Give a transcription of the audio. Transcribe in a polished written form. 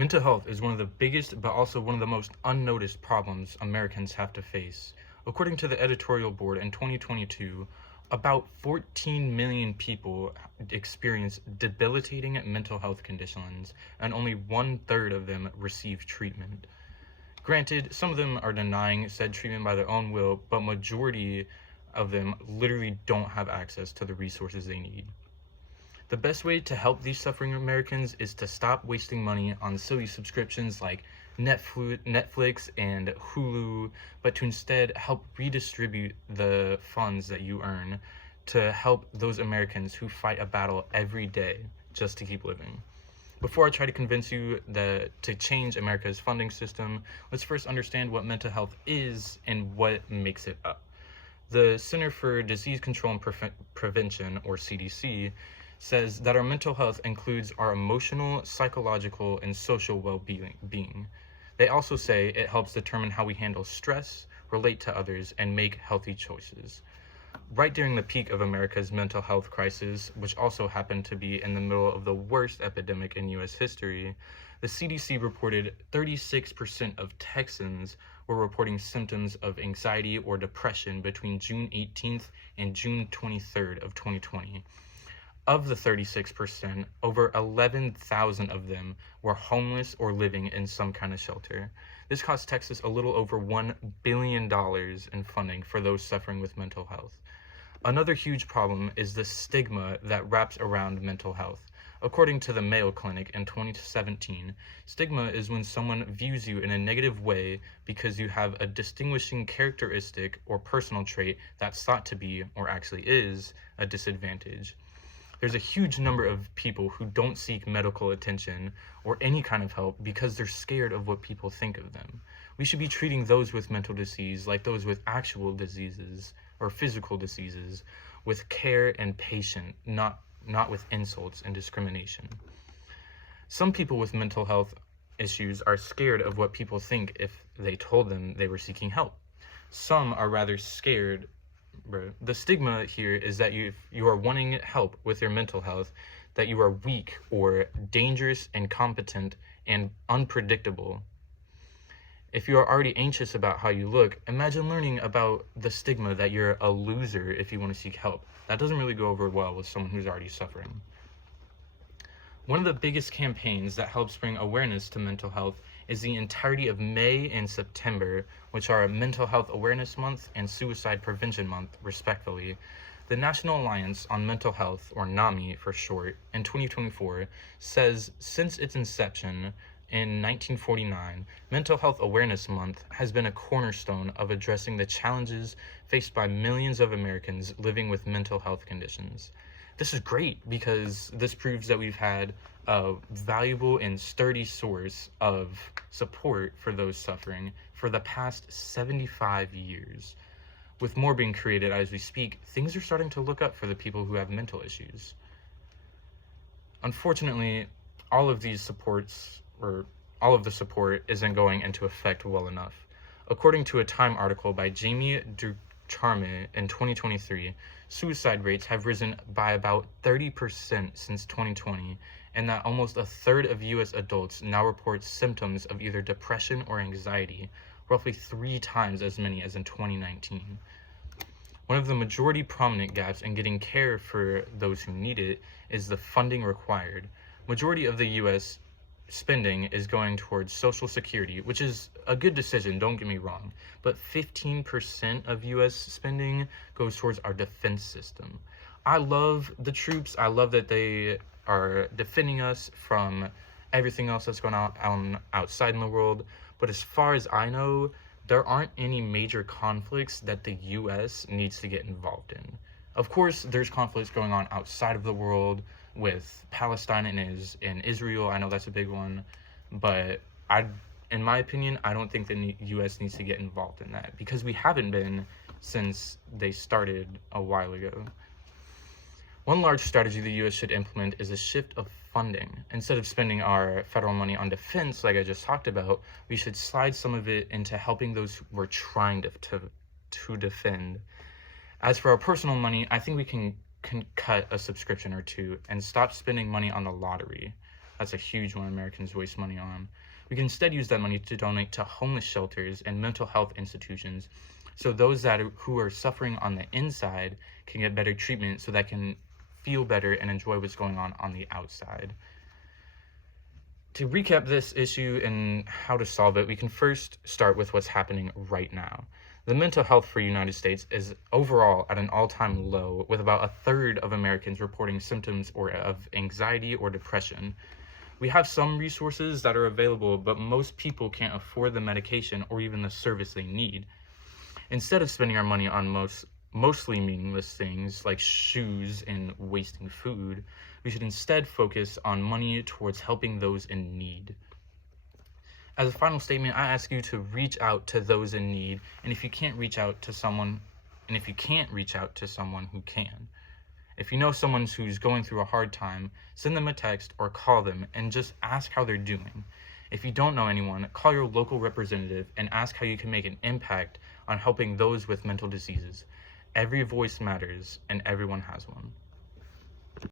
Mental health is one of the biggest but also one of the most unnoticed problems Americans have to face. According to the editorial board in 2022, about 14 million people experience debilitating mental health conditions, and only 1/3 of them receive treatment. Granted, some of them are denying said treatment by their own will, but majority of them literally don't have access to the resources they need. The best way to help these suffering Americans is to stop wasting money on silly subscriptions like Netflix and Hulu, but to instead help redistribute the funds that you earn to help those Americans who fight a battle every day just to keep living. Before I try to convince you to change America's funding system, let's first understand what mental health is and what makes it up. The Center for Disease Control and Prevention, or CDC, says that our mental health includes our emotional, psychological, and social well-being. They also say it helps determine how we handle stress, relate to others, and make healthy choices. Right during the peak of America's mental health crisis, which also happened to be in the middle of the worst epidemic in U.S. history, the CDC reported 36% of Texans were reporting symptoms of anxiety or depression between June 18th and June 23rd of 2020. Of the 36%, over 11,000 of them were homeless or living in some kind of shelter. This cost Texas a little over $1 billion in funding for those suffering with mental health. Another huge problem is the stigma that wraps around mental health. According to the Mayo Clinic in 2017, stigma is when someone views you in a negative way because you have a distinguishing characteristic or personal trait that's thought to be, or actually is, a disadvantage. There's a huge number of people who don't seek medical attention or any kind of help because they're scared of what people think of them. We should be treating those with mental disease like those with actual diseases or physical diseases with care and patience, not with insults and discrimination. Some people with mental health issues are scared of what people think if they told them they were seeking help. Some are rather scared. The stigma here is that if you are wanting help with your mental health, that you are weak or dangerous, incompetent, and unpredictable. If you are already anxious about how you look, imagine learning about the stigma that you're a loser if you want to seek help. That doesn't really go over well with someone who's already suffering. One of the biggest campaigns that helps bring awareness to mental health is the entirety of May and September, which are Mental Health Awareness Month and Suicide Prevention Month, respectively. The National Alliance on Mental Health, or NAMI for short, in 2024 says since its inception in 1949, Mental Health Awareness Month has been a cornerstone of addressing the challenges faced by millions of Americans living with mental health conditions. This is great because this proves that we've had a valuable and sturdy source of support for those suffering for the past 75 years. With more being created as we speak, things are starting to look up for the people who have mental issues. Unfortunately, all of the support isn't going into effect well enough. According to a Time article by Jamie Ducharme in 2023, suicide rates have risen by about 30% since 2020, and that almost a third of U.S. adults now report symptoms of either depression or anxiety, roughly 3 times as many as in 2019. One of the majority prominent gaps in getting care for those who need it is the funding required. Majority of the U.S. spending is going towards Social Security, which is a good decision, don't get me wrong, but 15% of U.S. spending goes towards our defense system. I love the troops. I love that they are defending us from everything else that's going on outside in the world, but as far as I know, there aren't any major conflicts that the U.S. needs to get involved in. Of course, there's conflicts going on outside of the world with Palestine and Israel. I know that's a big one, but in my opinion, I don't think the U.S. needs to get involved in that because we haven't been since they started a while ago. One large strategy the U.S. should implement is a shift of funding. Instead of spending our federal money on defense, like I just talked about, we should slide some of it into helping those who we're trying to defend. As for our personal money, I think we can cut a subscription or two and stop spending money on the lottery. That's a huge one Americans waste money on. We can instead use that money to donate to homeless shelters and mental health institutions, so those who are suffering on the inside can get better treatment so that can feel better and enjoy what's going on the outside. To recap this issue and how to solve it, we can first start with what's happening right now. The mental health for the United States is overall at an all-time low, with about a third of Americans reporting symptoms of anxiety or depression. We have some resources that are available, but most people can't afford the medication or even the service they need. Instead of spending our money on mostly meaningless things like shoes and wasting food, we should instead focus on money towards helping those in need. As a final statement, I ask you to reach out to those in need, and if you can't reach out to someone who can. If you know someone who's going through a hard time, send them a text or call them and just ask how they're doing. If you don't know anyone, call your local representative and ask how you can make an impact on helping those with mental diseases. Every voice matters, and everyone has one.